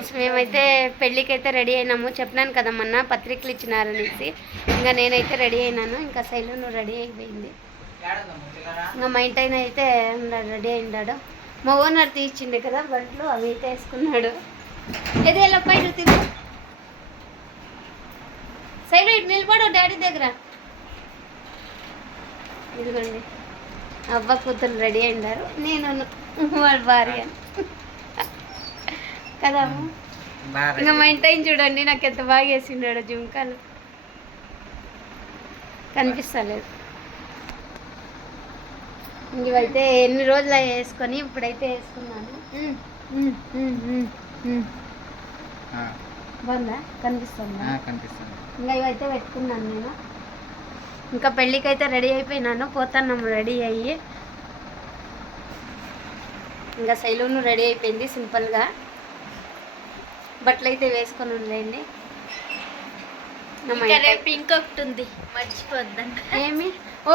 Friends మేమైతే పెళ్ళికి అయితే రెడీ అయినాము. చెప్పినాను కదా మొన్న పత్రికలు ఇచ్చినారనేసి. ఇంకా నేనైతే రెడీ అయినాను. ఇంకా శైలు రెడీ అయిపోయింది. ఇంకా మా ఇంటి ఆయన అయితే రెడీ అయినాడు. మా ఓనర్ తీర్చిండే కదా బట్టలు, అవి అయితే వేసుకున్నాడు. ఏదేలా పైన తిరుగు శైలు, ఇటు నిలబడు డాడీ దగ్గర. ఇదిగోండి అవ్వ కూతురు రెడీ అయినారు. నేను వాళ్ళ భార్య కదా. ఇంకా మా ఇంటి ఆయన చూడండి నాకు ఎంత బాగా వేసిండాడు జుంకాలు. కనిపిస్తలేదు. ఇవైతే ఎన్ని రోజులు వేసుకొని ఇప్పుడైతే వేసుకున్నాను. బాగుందా? కనిపిస్తుందా? ఇంకా ఇవైతే పెట్టుకున్నాను నేను. ఇంకా పెళ్ళికి అయితే రెడీ అయిపోయినాను. పోతున్నాము రెడీ అయ్యి. ఇంకా శైలును రెడీ అయిపోయింది సింపుల్గా. బట్టలు అయితే వేసుకొని ఉండలేండి. ఇంకొకటి ఉంది మర్చిపోద్దండి. ఏమి? ఓ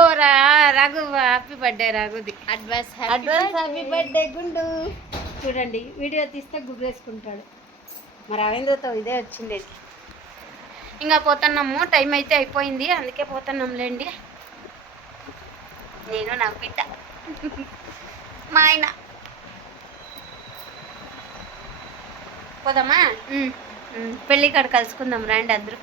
రాఘు హ్యాపీ బర్త్డే రాఘుది. అడ్వాన్స్ హ్యాపీ బర్త్డే గుండు. చూడండి వీడియో తీస్తే గుర్రేసుకుంటాడు. మరి రవీంద్రతో ఇదే వచ్చింది. ఇంకా పోతున్నాము. టైం అయితే అయిపోయింది, అందుకే పోతున్నాంలేండి. నేను నా బిడ్డ మా ఆయన. పోదామా? పెళ్ళి కాడ కలుసుకుందాం రండి అందరూ.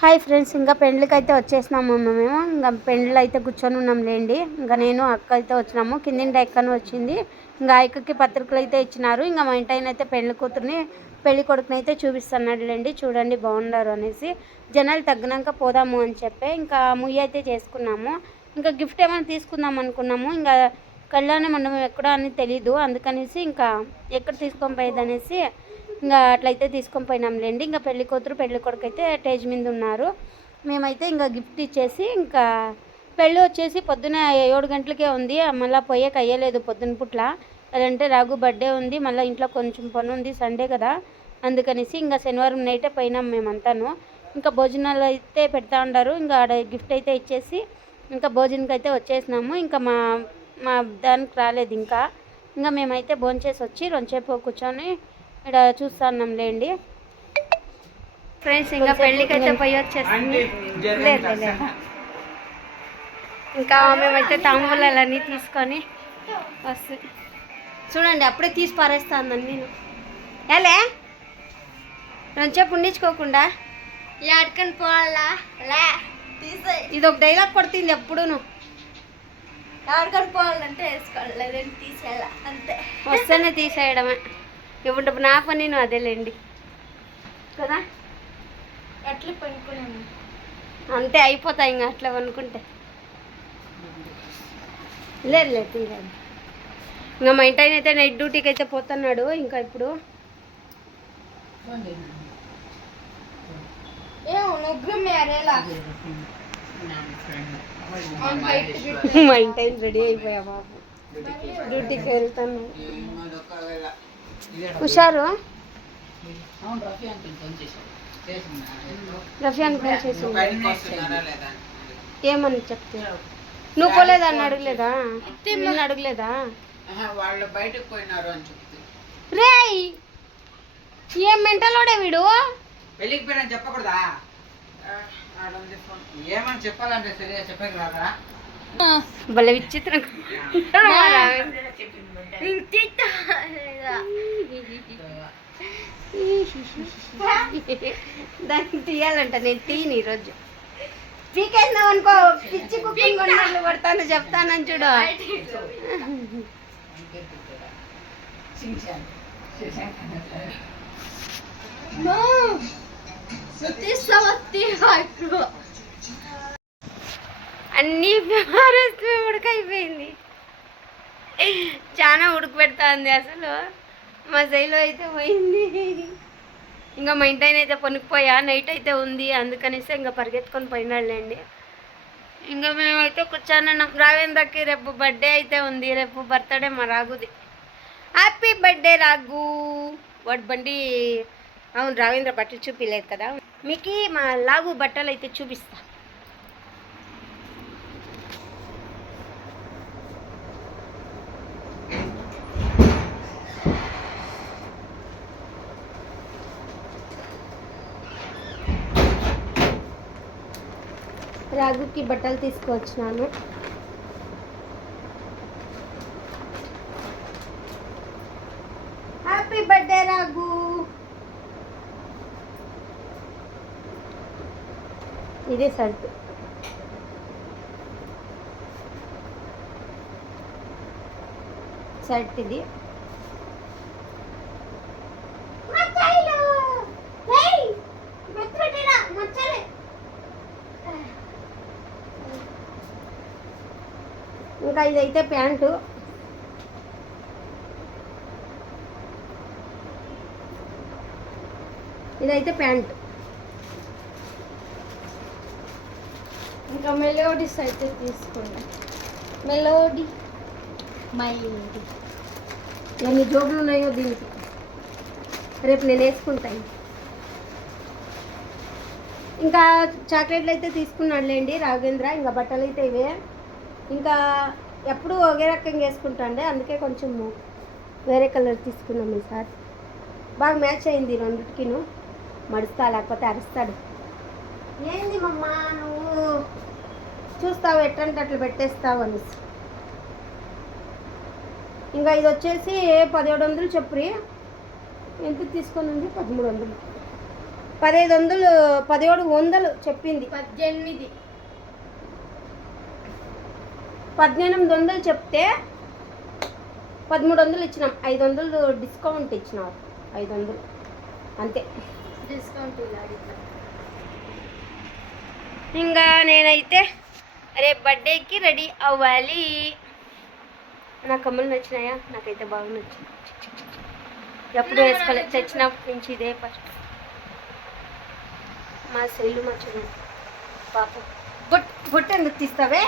హాయ్ ఫ్రెండ్స్, ఇంకా పెళ్ళికి అయితే వచ్చేసినాము మేము. ఇంకా పెళ్ళిలో అయితే కూర్చొని ఉన్నాం లేండి. ఇంకా నేను అక్క అయితే వచ్చినాము. కిందింటి అక్కను వచ్చింది. ఇంకా అక్కకి పత్రికలు అయితే ఇచ్చినారు. ఇంకా మా ఇంటి ఆయన అయితే పెళ్లి కూతురుని పెళ్లి కొడుకుని అయితే చూపిస్తున్నాడు లేండి. చూడండి బాగున్నారు అనేసి. జనాలు తగ్గినాక పోదాము అని చెప్పి ఇంకా ముయ్య అయితే చేసుకున్నాము. ఇంకా గిఫ్ట్ ఏమైనా తీసుకుందాం అనుకున్నాము. ఇంకా కళ్యాణ మండపం ఎక్కడో అని తెలీదు, అందుకనేసి ఇంకా ఎక్కడ తీసుకొని పోయేది అనేసి ఇంకా అట్లయితే తీసుకొని పోయినాంలేండి. ఇంకా పెళ్లి కూతురు పెళ్లి కొడుకు అయితే స్టేజ్ మీద ఉన్నారు. మేమైతే ఇంకా గిఫ్ట్ ఇచ్చేసి ఇంకా పెళ్ళి వచ్చేసి పొద్దున 7 గంటలకే ఉంది. మళ్ళీ పోయేకి అయ్యలేదు పొద్దున పుట్ల. అదంటే రాఘు బర్త్డే ఉంది, మళ్ళీ ఇంట్లో కొంచెం పని ఉంది, సండే కదా, అందుకనేసి ఇంకా శనివారం నైటే పోయినాం మేమంతాను. ఇంకా భోజనాలు అయితే పెడతా ఉన్నారు. ఇంకా ఆడ గిఫ్ట్ అయితే ఇచ్చేసి ఇంకా భోజనంకి అయితే వచ్చేసినాము. ఇంకా మా దానికి రాలేదు. ఇంకా మేమైతే భోంచేసి వచ్చి రెండుసేపు కూర్చొని ఇక్కడ చూస్తున్నాం లేండి ఫ్రెండ్స్. ఇంకా పెళ్ళికి అయితే పోయి వచ్చేస్తుంది. లేదు ఇంకా మేమైతే తాంబూలాలన్నీ తీసుకొని వస్తుంది. చూడండి అప్పుడే తీసి పారేస్తాను నేను. ఏలే రెండుసేపు ఉండించుకోకుండా ఆడుకొని పోవాలా? ఇది ఒక డైలాగ్ కొడుతుంది ఎప్పుడూను. ఆడుకొని పోవాలంటే వేసుకోవాలి, లేదంటే తీసేయాల అంతే. వస్తేనే తీసేయడమే. ఇప్పుడు నా పని నేను అదేలేండి కదా. అట్లా పనుకున్నాను అంతే అయిపోతాయి ఇంకా అట్లా అనుకుంటే. లేదు తీయలేదు. ఇంకా మా ఇంటి ఆయన అయితే నైట్ డ్యూటీకి అయితే పోతున్నాడు. ఇంకా ఇప్పుడు మా ఇంటి ఆయన రెడీ అయిపోయా బాబు, డ్యూటీకి వెళ్తాను. హుషారు రఫీ అని ఫోన్ చేసి ఏమని చెప్తే నువ్వు పోలేదా అని అడగలేదా? నిన్ను అడగలేదా? వాళ్ళు బయటకు పోయినారు అని చెప్తే రే ఏం మెంటలోడే వీడు. పెళ్ళికి పోయినా చెప్పకూడదా? ఏమని చెప్పాలంటే సరిగా చెప్పక రాదా? భలే విచిత్రం. దాన్ని తీయాలంట. నేను తీయను ఈరోజు. పీకేసినావు అనుకో పిచ్చి కుకింగ్ వంటలు పడతాను చెప్తానని చూడు. అన్నీ ఉడకైపోయింది. చాలా ఉడకబెడుతుంది అసలు. మా శైలు అయితే పోయింది. ఇంకా మా ఇంటి అయితే పనుకుపోయా. నైట్ అయితే ఉంది, అందుకనేసి ఇంకా పరిగెత్తుకొని పోయినాళ్ళండి. ఇంకా మేమైతే కూర్చొని రావేంద్రకి రేపు బర్త్డే అయితే ఉంది. రేపు బర్త్డే మా రాఘుది. Happy birthday Raghu. వాడు బండి అవును రావేంద్ర బట్టలు చూపించలేదు కదా మీకు. మా లాగు బట్టలు అయితే చూపిస్తా. రాగుకి బట్టలు తీసుకువచ్చినాను. Happy birthday రాగు. ఇదే షర్ట్. షర్ట్ ఇది. ఇంకా ఇదైతే ప్యాంటు. ఇదైతే ప్యాంటు. ఇంకా మెలోడీస్ అయితే తీసుకోండి. మెలోడీ మైలోడీ. ఎన్ని జోబులు ఉన్నాయో దీనికి. రేపు నేను వేసుకుంటాను. ఇంకా చాక్లెట్లు అయితే తీసుకున్నాడులేండి రాఘవేంద్ర. ఇంకా బట్టలు అయితే ఇవే. ఇంకా ఎప్పుడు ఒకే రకంగా వేసుకుంటాండే, అందుకే కొంచెం వేరే కలర్ తీసుకున్నాం ఈసారి. బాగా మ్యాచ్ అయింది రెండిటికిను. మడుస్తా, లేకపోతే అరుస్తాడు. ఏంది మమ్మ నువ్వు చూస్తావు ఎట్టంటే అట్లా పెట్టేస్తావు అనేసి. ఇంకా ఇది వచ్చేసి 1700 చెప్పురి. ఎంత తీసుకొని ఉంది? 1300. 1500 1700 చెప్పింది. 1800 చెప్తే 1300 ఇచ్చినాం. 500 డిస్కౌంట్ ఇచ్చినారు. 500 అంతే డిస్కౌంట్. ఇంకా నేనైతే రేపు బర్త్డేకి రెడీ అవ్వాలి. నా కమ్మలు నచ్చినాయా? నాకైతే బాగా నచ్చింది. ఎప్పుడు వేసుకోలేదు, తెచ్చినప్పటి నుంచి ఇదే ఫస్ట్. మా సెల్లు మర్చిపోయింది పాపం. బొట్టు ఎందుకు తీస్తావే?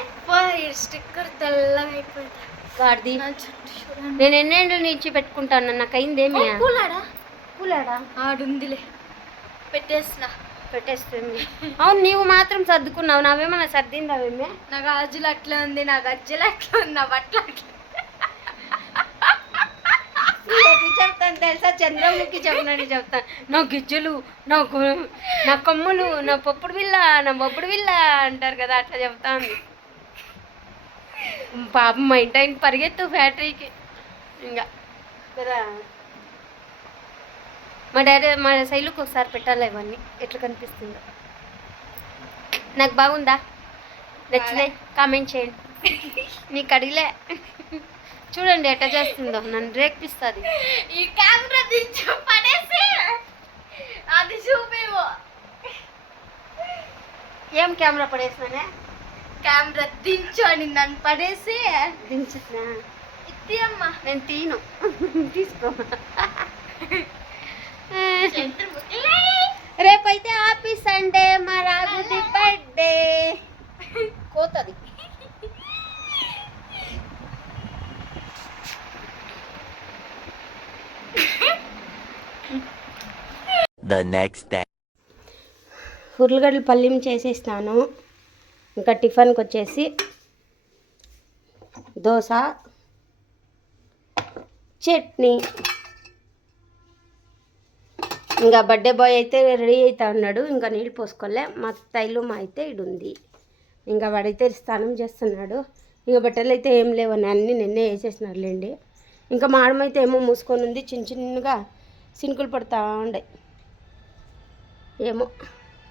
స్టిక్కర్ తెల్లగా అయిపోయింది. గాడిది. నేను ఎన్నేళ్ళు నుంచి పెట్టుకుంటాను. నాకు అయిందేమి? పూలాడా ఆడుందిలే, పెట్టేస్తుంది. అవును, నీవు మాత్రం సర్దుకున్నావు. నావేమన్నా సర్దిందావేమే? నా గాజులు అట్లా ఉంది, నా గజ్జలు అట్లా ఉంది, నా బట్టలు అట్లా. ఎట్లా చెప్తాను తెలుసా? చంద్రముఖి చెప్పినట్టు చెప్తాను. నా గిజ్జలు, నా కమ్ములు, నా పప్పుడు బిల్ల, నా బొప్పుడు బిల్ల అంటారు కదా, అట్లా చెప్తాను. పాపం మా ఇంటి ఆయన పరిగెత్తు ఫ్యాక్టరీకి ఇంకా కదా. మా శైలుకి ఒకసారి పెట్టాలి ఇవన్నీ, ఎట్లా కనిపిస్తుందో. నాకు బాగుందా? నచ్చినాయి? కామెంట్ చేయండి. నీకు అడిగిలే. చూడండి ఎట్లా చేస్తుందో, నన్ను రేపిస్తుంది. ఈ కెమెరా దించు పడేసి అది చూపేమో. ఏం కెమెరా పడేసినానే? కెమెరా దించు అని నన్ను పడేసి దించుతున్నా. ఇది అమ్మా, నేను తీను. తీసుకో. రేపైతే హ్యాపీ సండే. మా రాగుది బర్త్డే. కోతది. The next day. ఉర్లగడ్డలు పల్లీం చేసేస్తాను. ఇంకా టిఫిన్కి వచ్చేసి దోశ, చట్నీ. ఇంకా బర్త్డే బాయ్ అయితే రెడీ అవుతా ఉన్నాడు. ఇంకా నీళ్ళు పోసుకోలే. మా తైలు మా అయితే ఇడు ఉంది. ఇంకా వాడైతే స్నానం చేస్తున్నాడు. ఇంకా బట్టలు అయితే ఏం లేవని అన్నీ నిన్నే వేసేసినారులేండి. ఇంకా మాడమైతే ఏమో మూసుకొని ఉంది. చిన్న చిన్నగా సినుకులు పడుతూ ఉండే. ఏమో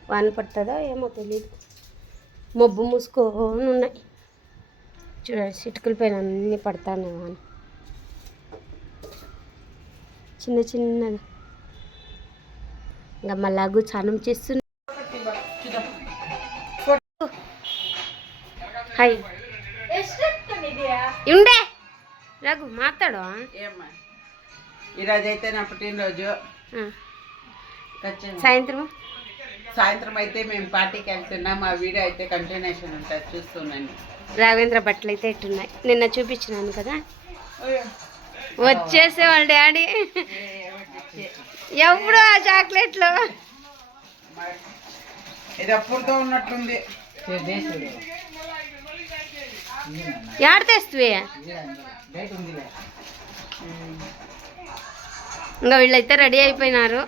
వాన పడుతుందో ఏమో తెలియదు. మబ్బు మూసుకొని ఉన్నాయి. చూడండి చిటుకుల పైన అన్నీ పడుతున్నాయి వాన. చిన్న చిన్నగా. ఇంకా మళ్ళాగు స్నానం చేస్తున్నా. హాయ్ ఉండే రఘు మాట్లాడు. ఏమ్మా ఈరోజు అయితే నా పుట్టినరోజు. సాయంత్రం అయితే మేము పార్టీకి వెళ్తున్నాం. మా వీడియో అయితే కంటిన్యూషన్ ఉంటుంది, చూస్తున్నాను. రాఘవేంద్ర బట్టలు అయితే ఎట్టున్నాయి. నిన్న చూపించినాను కదా. వచ్చేసే వాళ్ళ డాడీ ఎప్పుడు ఆ చాక్లెట్లు ఇది అప్పుడుతో ఉన్నట్టుంది. యాడ తెస్తువే? ఇంకా వీళ్ళైతే రెడీ అయిపోయినారు.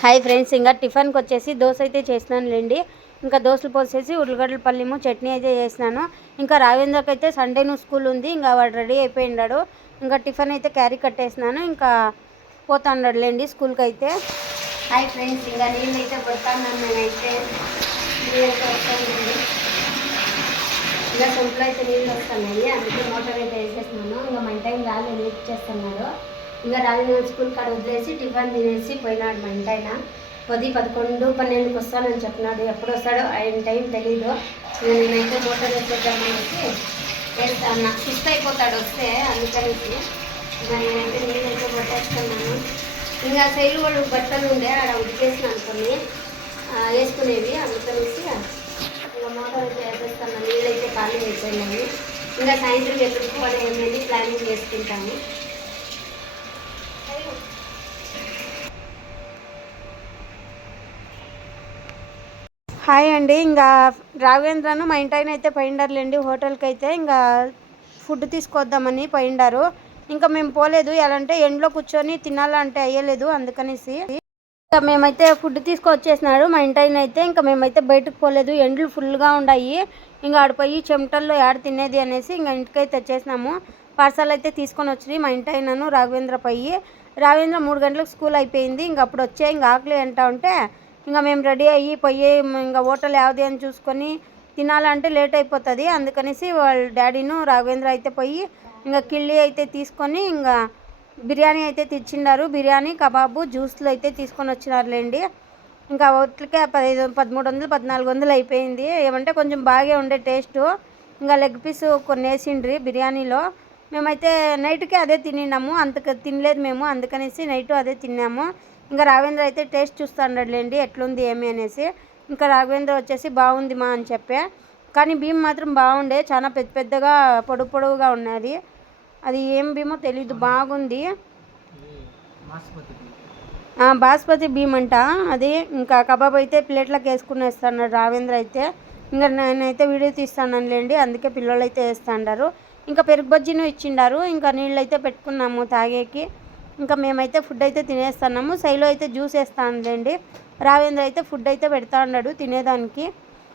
హాయ్ ఫ్రెండ్స్, ఇంకా టిఫిన్కి వచ్చేసి దోశ అయితే చేసినానులేండి. ఇంకా దోశలు పోసేసి ఉల్లిగడ్డల పల్లిము చట్నీ అయితే చేసినాను. ఇంకా రావేంద్రకి అయితే సండే స్కూల్ ఉంది, ఇంకా వాడు రెడీ అయిపోయినాడు. ఇంకా టిఫిన్ అయితే క్యారీ కట్టేసినాను, ఇంకా పోతాండలేండి స్కూల్కి అయితే. హాయ్ ఫ్రెండ్స్, ఇంకా నీళ్ళు అయితే పడతాను నేనైతే. నీళ్ళైతే వస్తానండి, ఇంకా సొంట్లో అయితే నీళ్ళు వస్తున్నాయి, అందుకే మోటార్ అయితే వేసేస్తున్నాను. ఇంకా మన టైం రాలేదు, నీట్ చేస్తున్నాడు. ఇంకా రావేంద్ర స్కూల్ కాడ వదిలేసి టిఫిన్ తినేసి పోయినాడు. మన టైం 10-11-12కి వస్తానని చెప్పినాడు. ఎప్పుడు వస్తాడో ఆయన టైం తెలీదు. నేనైతే మోటార్ వేసేద్దామనేసి వేస్తాను, సుస్థ అయిపోతాడు వస్తే, అందుకనేసి ఇంకా నేనైతే నీళ్ళైతే పట్టేస్తున్నాను. ఇంకా శైలు వాళ్ళు బట్టలు ఉండే ఆడ ఉడికేసినాను కొన్ని వేసుకునేవి, అందుకనేసి ఇంకా మోటార్ అయితే వేసేస్తాను. నీళ్ళైతే ఖాళీ అయిపోయినాయి. ఇంకా సాయంత్రం ఎక్కడికి పని అనేది ప్లానింగ్ చేసుకుంటాము. హాయ్ అండి, ఇంకా రాఘవేంద్రను మా ఇంటాయన అయితే పోయిండారులేండి హోటల్కి అయితే. ఇంకా ఫుడ్ తీసుకొద్దామని పోయిండారు. ఇంకా మేము పోలేదు, ఎలా అంటే ఎండలో కూర్చొని తినాలంటే అయ్యలేదు, అందుకనేసి ఇంకా మేమైతే ఫుడ్ తీసుకొచ్చేసినారు మా ఇంటాయన అయితే. ఇంకా మేమైతే బయటకు పోలేదు, ఎండలు ఫుల్గా ఉన్నాయి. ఇంకా ఆడిపోయి చెమటల్లో ఆడ తినేది అనేసి ఇంకా ఇంటికైతే తెచ్చేసినాము. పార్సల్ అయితే తీసుకొని వచ్చినాయి మా ఇంటాయనను రాఘవేంద్ర పోయి. రాఘవేంద్ర 3 గంటలకు స్కూల్ అయిపోయింది. ఇంకా అప్పుడు వచ్చే ఇంకా ఆకలి అంటా ఉంటే ఇంకా మేము రెడీ అయ్యి పోయి ఇంకా హోటల్ యావది అని చూసుకొని తినాలంటే లేట్ అయిపోతుంది, అందుకనేసి వాళ్ళ డాడీను రాఘవేంద్ర అయితే పోయి ఇంకా కిళ్ళి అయితే తీసుకొని ఇంకా బిర్యానీ అయితే తెచ్చిండారు. బిర్యానీ, కబాబు, జ్యూస్లు అయితే తీసుకొని వచ్చినారులేండి. ఇంకా వాటికే 1300-1400 అయిపోయింది. ఏమంటే కొంచెం బాగా ఉండే టేస్టు. ఇంకా లెగ్ పీస్ కొన్ని వేసిండ్రి బిర్యానీలో. మేమైతే నైట్కే అదే తిన్నాము, అంతకు తినలేదు మేము, అందుకనేసి నైట్ అదే తిన్నాము. ఇంకా రాఘవేంద్ర అయితే టేస్ట్ చూస్తాండలేండి ఎట్లుంది ఏమి అనేసి. ఇంకా రాఘవేంద్ర వచ్చేసి బాగుంది మా అని చెప్పే, కానీ బియ్యం మాత్రం బాగుండే, చాలా పెద్ద పెద్దగా పొడువుగా ఉన్నది. అది ఏం బియ్యమో తెలీదు, బాగుంది. బాస్మతి బియ్యం అంట అది. ఇంకా కబాబ్ అయితే ప్లేట్లకు వేసుకునేస్తాడు రాఘవేంద్ర అయితే. ఇంకా నేనైతే వీడియో తీస్తానులేండి, అందుకే పిల్లలు అయితే వేస్తాండారు. ఇంకా పెరుగు బజ్జీను ఇచ్చిండారు. ఇంకా నీళ్ళు అయితే పెట్టుకున్నాము తాగేకి. ఇంకా మేమైతే ఫుడ్ అయితే తినేస్తున్నాము. శైలు అయితే జ్యూస్ వేస్తానులేండి, రాఘవేంద్ర అయితే ఫుడ్ అయితే పెడతా ఉన్నాడు తినేదానికి.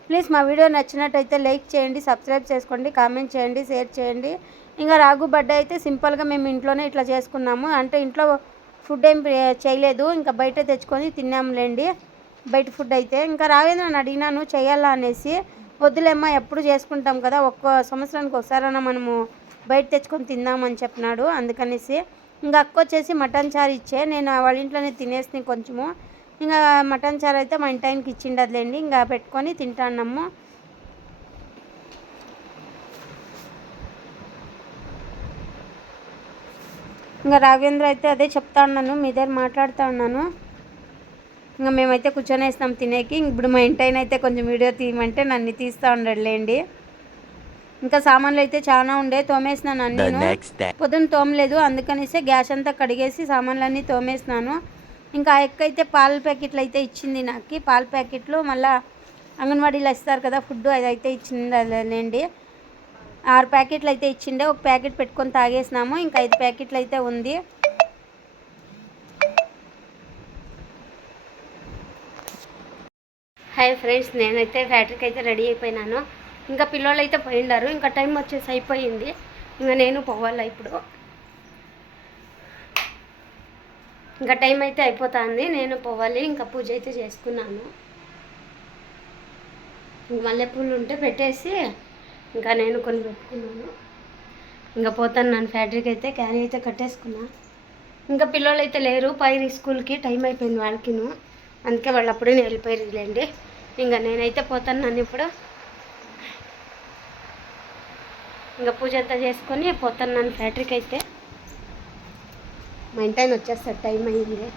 ప్లీజ్ మా వీడియో నచ్చినట్టయితే లైక్ చేయండి, సబ్స్క్రైబ్ చేసుకోండి, కామెంట్ చేయండి, షేర్ చేయండి. ఇంకా రాఘు బర్త్డే అయితే సింపుల్గా మేము ఇంట్లోనే ఇట్లా చేసుకున్నాము, అంటే ఇంట్లో ఫుడ్ ఏం చేయలేదు, ఇంకా బయట తెచ్చుకొని తిన్నాములేండి బయట ఫుడ్ అయితే. ఇంకా రాఘవేంద్రని అడిగినాను చేయాలా అనేసి, వద్దులేమ్మా ఎప్పుడు చేసుకుంటాం కదా, ఒక్క సంవత్సరానికి ఒకసారైనా మనము బయట తెచ్చుకొని తిందామని చెప్పినాడు, అందుకనేసి. ఇంకా అక్క వచ్చేసి మటన్ చారు ఇచ్చే, నేను వాళ్ళ ఇంట్లోనే తినేసి కొంచెము. ఇంకా మటన్ చారు అయితే మా ఇంటాయనకి ఇచ్చిండదులేండి, ఇంకా పెట్టుకొని తింటాన్నాము. ఇంకా రాఘవేంద్ర అయితే అదే చెప్తా ఉన్నాను, మీ దగ్గర మాట్లాడుతూ ఉన్నాను. ఇంకా మేమైతే కూర్చొని వేసినాం తినేకి. ఇప్పుడు మా ఇంటాయన అయితే కొంచెం వీడియో తీయమంటే నన్ను తీస్తూ ఉండడులేండి. ఇంకా సామాన్లు అయితే చాలా ఉండే, తోమేసినాను అన్నీను. పొద్దున్న తోమలేదు, అందుకనేసి గ్యాస్ అంతా కడిగేసి సామాన్లన్నీ తోమేసినాను. ఇంకా ఆ ఎక్క అయితే పాల ప్యాకెట్లు అయితే ఇచ్చింది నాకు, పాల ప్యాకెట్లు మళ్ళీ అంగన్వాడీలో ఇస్తారు కదా ఫుడ్, అది అయితే ఇచ్చిందండి. 6 ప్యాకెట్లు అయితే ఇచ్చిండే, ఒక ప్యాకెట్ పెట్టుకొని తాగేసినాము. ఇంకా 5 ప్యాకెట్లు అయితే ఉంది. హాయ్ ఫ్రెండ్స్, నేనైతే ఫ్యాక్టరీకి అయితే రెడీ అయిపోయినాను. ఇంకా పిల్లలు అయితే పోయిండారు, ఇంకా టైం వచ్చేసి అయిపోయింది. ఇంకా నేను పోవాలా ఇప్పుడు, ఇంకా టైం అయితే అయిపోతుంది, నేను పోవాలి. ఇంకా పూజ అయితే చేసుకున్నాను, మల్లెపూలు ఉంటే పెట్టేసి ఇంకా నేను కొన్ని పెట్టుకున్నాను. ఇంకా పోతాను నన్ను ఫ్యాక్టరీకి అయితే, క్యారీ అయితే కట్టేసుకున్నా. ఇంకా పిల్లలు అయితే లేరు, పైరు స్కూల్కి టైం అయిపోయింది వాళ్ళకిను, అందుకే వాళ్ళు అప్పుడే వెళ్ళిపోయారులేండి. ఇంకా నేనైతే పోతాను నన్ను ఇప్పుడు. ఇంకా పూజ అంతా చేసుకొని పోతాను నన్ను ఫ్యాక్టరీకి అయితే. మా ఇంటాయన వచ్చేస్తాడు, టైం అయ్యింది.